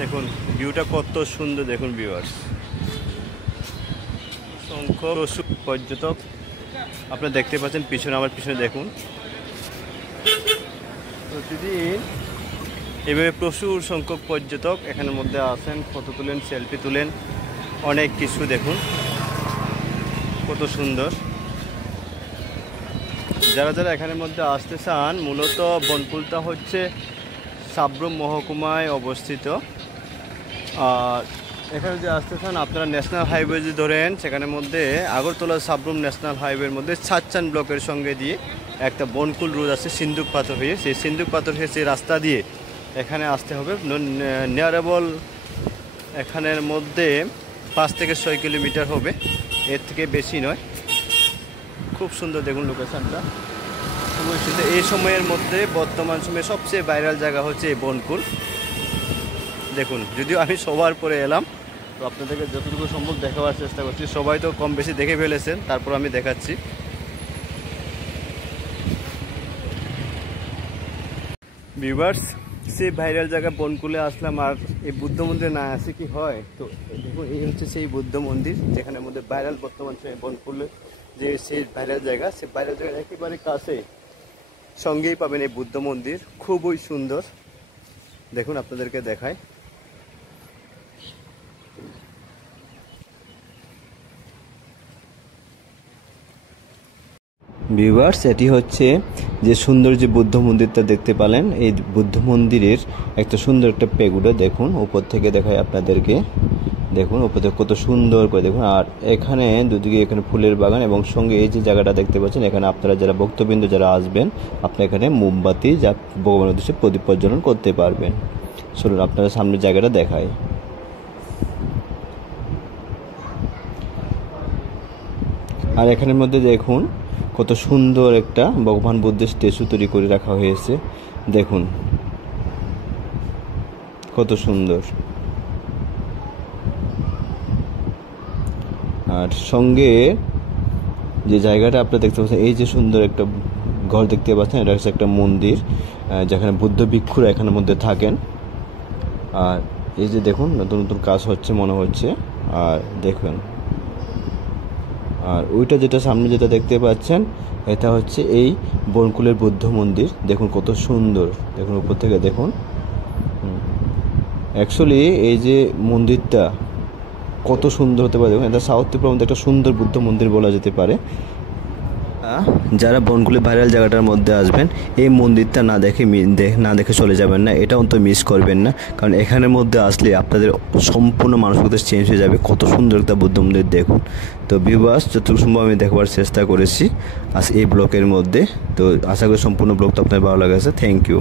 দেখুন ভিউটা কত সুন্দর। দেখুন ভিউয়ার্স, অসংখ্য পর্যটক আপনারা দেখতে পাচ্ছেন পিছনে, আমার পিছনে দেখুন। প্রতিদিন এভাবে প্রচুর সংখ্যক পর্যটক এখানের মধ্যে আসেন, ফটো তুলেন, সেলফি তুলেন, অনেক কিছু। দেখুন কত সুন্দর। যারা যারা এখানের মধ্যে আসতে চান, মূলত বনকুলটা হচ্ছে সাব্রুম মহকুমায় অবস্থিত। আর এখানে যে আসতে চান আপনারা ন্যাশনাল হাইওয়ে যে ধরেন, সেখানের মধ্যে আগরতলা সাব্রুম ন্যাশনাল হাইওয়ের মধ্যে ছাচ্চান ব্লকের সঙ্গে দিয়ে একটা বনকুল রোড আছে সিন্দুক পাথর হয়ে। সেই সিন্দুক পাথর হয়ে সেই রাস্তা দিয়ে এখানে আসতে হবে। নিয়ারেবল এখানের মধ্যে 5 থেকে 6 কিলোমিটার হবে, এর থেকে বেশি নয়। খুব সুন্দর দেখুন লোকেশানটা, খুবই সুন্দর। এই সময়ের মধ্যে বর্তমান সময়ে সবচেয়ে ভাইরাল জায়গা হচ্ছে এই বনকুল। দেখুন, যদিও আমি সবার পরে এলাম, তো আপনাদেরকে যতটুকু সম্ভব দেখাবার চেষ্টা করছি। সবাই তো কম বেশি দেখে ফেলেছেন, তারপর আমি দেখাচ্ছি। ভিউয়ার্স, সেই ভাইরাল জায়গা বনকুলে আসলাম, আর এই বুদ্ধ মন্দিরে না আসে কি হয়? তো দেখুন, এই হচ্ছে সেই বুদ্ধ মন্দির যেখানের মধ্যে ভাইরাল বর্তমান সময়ে বনকুলে যে সেই ভাইরাল জায়গা, সেই ভাইরাল জায়গার একেবারে কাছে সঙ্গেই পাবেন এই বুদ্ধ মন্দির। খুবই সুন্দর। দেখুন আপনাদেরকে দেখায়। ভিউয়ার্স, এটি হচ্ছে যে সুন্দর যে বুদ্ধ মন্দিরটা দেখতে পেলেন, এই বুদ্ধ মন্দিরের একটা সুন্দর একটা পেগুডা। দেখুন উপর থেকে দেখায় আপনাদেরকে। দেখুন উপর থেকে কত সুন্দর করে দেখুন। আর এখানে দুদিকে এখানে ফুলের বাগান, এবং সঙ্গে এই যে জায়গাটা দেখতে পাচ্ছেন, এখানে আপনারা যারা ভক্তবৃন্দ যারা আসবেন, আপনারা এখানে মোমবাতি যা ভগবানের উদ্দেশ্যে প্রদীপ প্রজ্বলন করতে পারবেন। চলুন আপনারা সামনের জায়গাটা দেখায়। আর এখানের মধ্যে দেখুন কত সুন্দর একটা ভগবান বুদ্ধের স্ট্যাচু তৈরি করে রাখা হয়েছে। দেখুন কত সুন্দর। আর সঙ্গে যে জায়গাটা আপনারা দেখতে পাচ্ছেন, এই যে সুন্দর একটা ঘর দেখতে পাচ্ছেন, এটা হচ্ছে একটা মন্দির যেখানে বুদ্ধ ভিক্ষুরা এখানের মধ্যে থাকেন। আর এই যে দেখুন নতুন নতুন কাজ হচ্ছে মনে হচ্ছে। আর দেখুন, আর ওইটা যেটা সামনে যেটা দেখতে পাচ্ছেন, এটা হচ্ছে এই বনকুলের বুদ্ধ মন্দির। দেখুন কত সুন্দর। দেখুন উপর থেকে দেখুন। অ্যাকচুয়ালি এই যে মন্দিরটা কত সুন্দর হতে পারে। দেখুন, এটা সাউথ ত্রিপুরার মধ্যে একটা সুন্দর বুদ্ধ মন্দির বলা যেতে পারে। যারা বনকুলের ভাইরাল জায়গাটার মধ্যে আসবেন, এই মন্দিরটা না দেখে চলে যাবেন না। এটা অন্তত মিস করবেন না, কারণ এখানের মধ্যে আসলে আপনাদের সম্পূর্ণ মানসিকতা চেঞ্জ হয়ে যাবে। কত সুন্দর একটা বুদ্ধ মন্দির দেখুন। তো ভিউয়ার্স, যতটুকু সম্ভব আমি দেখবার চেষ্টা করেছি আজ এই ব্লকের মধ্যে। তো আশা করি সম্পূর্ণ ব্লগটা আপনার ভালো লেগেছে। Thank you.